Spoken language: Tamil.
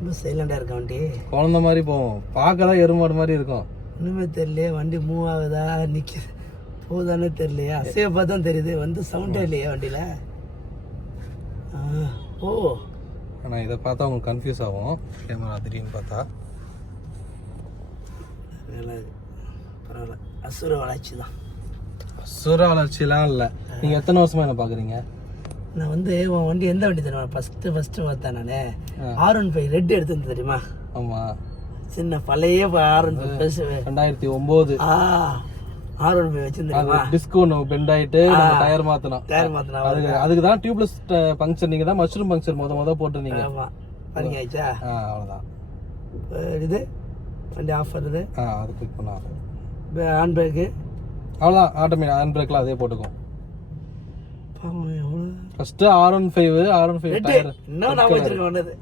ரொம்ப சைலண்டாக இருக்க வண்டி. குழந்த மாதிரி போவோம், பார்க்க தான் எருமாடு மாதிரி இருக்கும். ஒன்றுமே தெரியலையே, வண்டி மூவ் ஆகுதா நிற்கிது போகுதானே தெரியலையா? அசைய பார்த்தா தெரியுது, வந்து சவுண்டே இல்லையா வண்டியில்? ஓ, ஆனால் இதை பார்த்தா உங்களுக்கு கன்ஃபியூஸ் ஆகும், கேமரா திடீர்னு பார்த்தா. வேலை பரவாயில்ல, அசுர வளர்ச்சி தான். அசுர வளர்ச்சிலாம் இல்லை. நீங்கள் எத்தனை வருஷமா என்ன பார்க்குறீங்க? நான் வந்து உன் வண்டி எந்த வண்டி தெரியுமா ஃபஸ்ட்டு பார்த்தேன் நான்? R15 ரெட் எடுத்துருந்து தெரியுமா? ஆமாம், சின்ன பழைய R15 2009. R15 வச்சிருந்தேன். டிஸ்க் ஒன்று பெண்ட் ஆகிட்டு டயர் மாற்றினோம். அதுக்கு தான் டியூப்லெஸ் பங்க்சர். நீங்கள் தான் மஷ்ரூம் பங்க்சர் முத போட்டிருந்தீங்க. ஆமாம், பரிங்க ஆயிடுச்சா? அவ்வளோதான். இது வண்டி ஆஃப் வருது. அது கிளிக் பண்ணாது. ஹேண்ட் பிரேக்கு அவ்வளோதான், ஆட்டோமேட்டிக் ஹேண்ட் பிரேக்கில் அதே போட்டுக்கும். எவ்வளோ ஃபஸ்ட்டு R15 டயர் இன்னும் நான் வச்சிருக்கேன்.